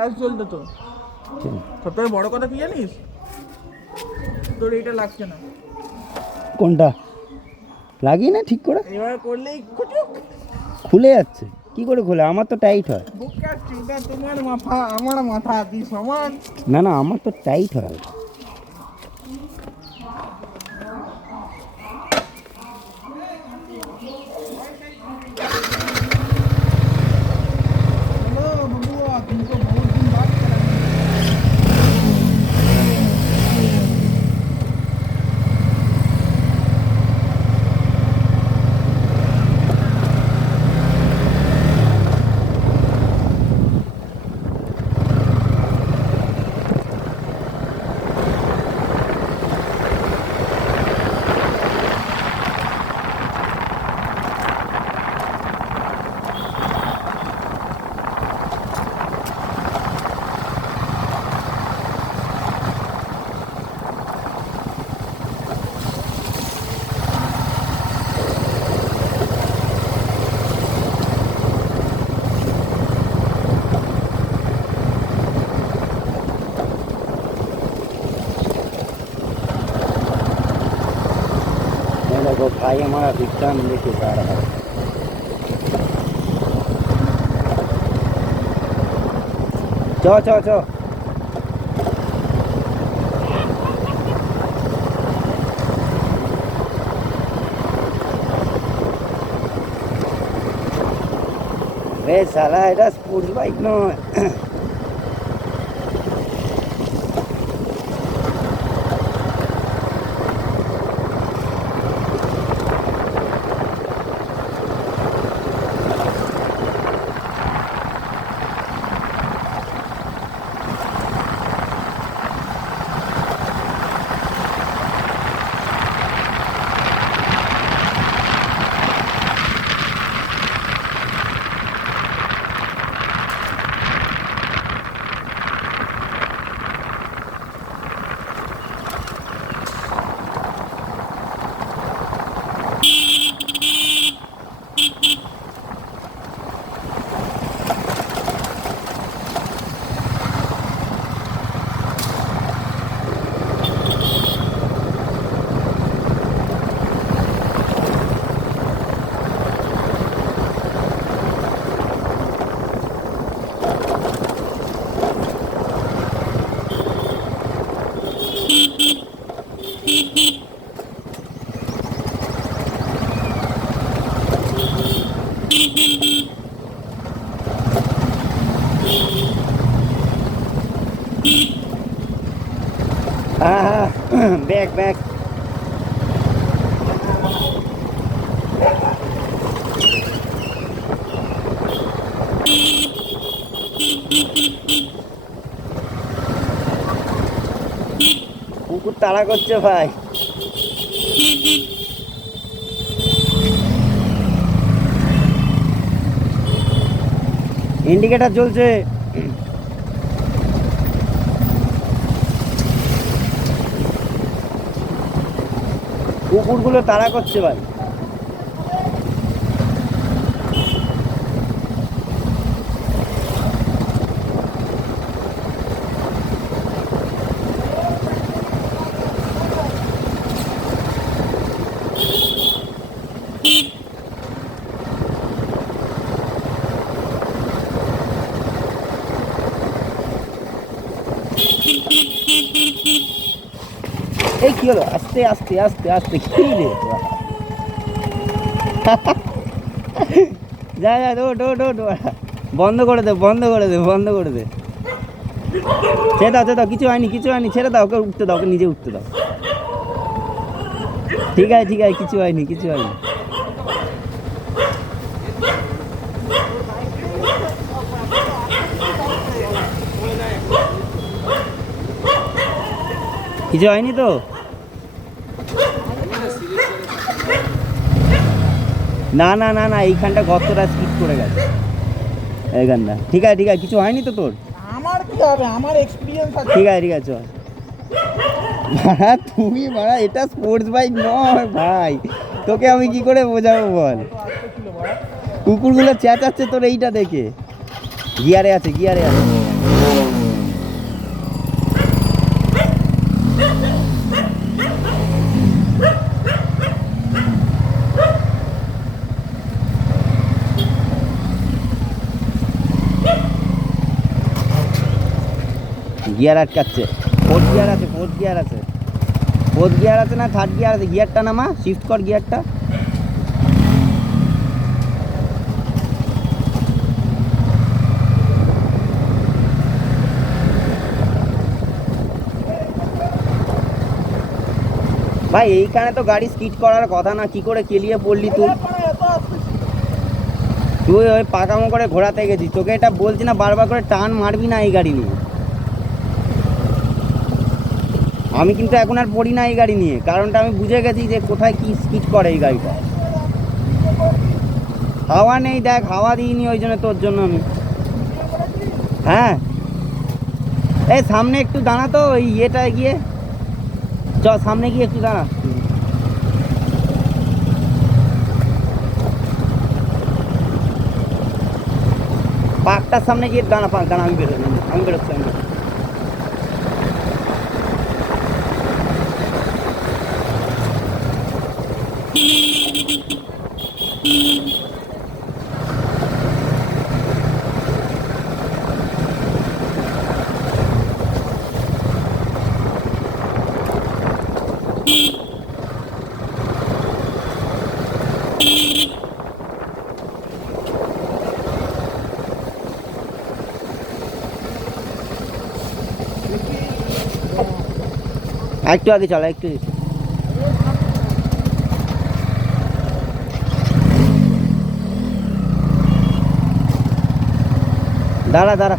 কাজ চলতে তো সবথেকে বড় কথা কি জানিস, তোর এইটা লাগছে না। কোনটা লাগিয়ে না ঠিক করে? এইভাবে করলেই খুচুক খুলে যাচ্ছে। কি করে খুলে? আমার তো টাইট হয়। বুকা চুদা, তোমার মাথা আমার মাথা কি সমান? না না, আমার তো টাইট হয়। हेलो बबुआ, तुमको बहुत दिन बाद करा। देखो भाई हमारा विज्ञान लेके जा रहा है। चो चो चो रे साला এটা স্পোর্টস বাইক নয়। हाँ हाँ बैक बैक কুকুর তাড়া করছে ভাই। ইন্ডিকেটর জ্বলছে। কুকুরগুলো তাড়া করছে ভাই। এই কি হলো? আস্তে আস্তে আস্তে আস্তে কি রে? যা যা দৌড় দৌড় দৌড় দৌড়। বন্ধ করে দে বন্ধ করে দে বন্ধ করে দে। ছেড়ে দাও কিছু হয়নি কিছু হয়নি, ছেড়ে দাও, ওকে উঠতে দাও, ওকে নিজে উঠতে দাও। ঠিক আছে কিছু হয়নি কিছু হয়নি। কিছু হয়নি তো? না না না না, এইখানটা গর্তটা স্কিপ করে গেছে এইখানটা। ঠিক আছে কিছু হয়নি তো তোর? আমার কি হবে, আমার এক্সপেরিয়েন্স আছে। ঠিক আছে চল। মারা তুমি মারা, এটা স্পোর্টস বাইক নয় ভাই, তোকে আমি কি করে বোঝাবো বল? কুকুরগুলো চেঁচাচ্ছে তোর এইটা দেখে। গিয়ারে আছে, গিয়ারে আছে। গিয়ার আটকাচ্ছে। ফোর্থ গিয়ার আছে, ফোর্থ গিয়ার আছে, ফোর্থ গিয়ার আছে না থার্ড গিয়ার আছে। গিয়ারটা নামা, শিফট কর গিয়ারটা। ভাই এইখানে তো গাড়ি স্কিড করার কথা না, কি করে কেলিয়ে পড়লি তুই? তুই ওই পাকামো করে ঘোরাতে গেছিস, তোকে এটা বলছি না বারবার করে টান মারবি না এই গাড়ি নিয়ে। আমি কিন্তু এখন আর পড়ি না এই গাড়ি নিয়ে, কারণটা আমি বুঝে গেছি যে কোথায় কি স্কিড করে এই গাড়িটা। হাওয়া নেই দেখ, হাওয়া দিইনি ওই জন্য তোর জন্য আমি। হ্যাঁ এই সামনে একটু দাঁড়া তো, ওই ইয়েটায় গিয়ে চ, সামনে গিয়ে একটু দাঁড়া। পার্কটার সামনে গিয়ে দাঁড়া, পার্ক দাঁড়া, আমি বেরোচ্ছি, আমি বেরোচ্ছি। একটু আগে চলো, একটু দাঁড়া দাঁড়া।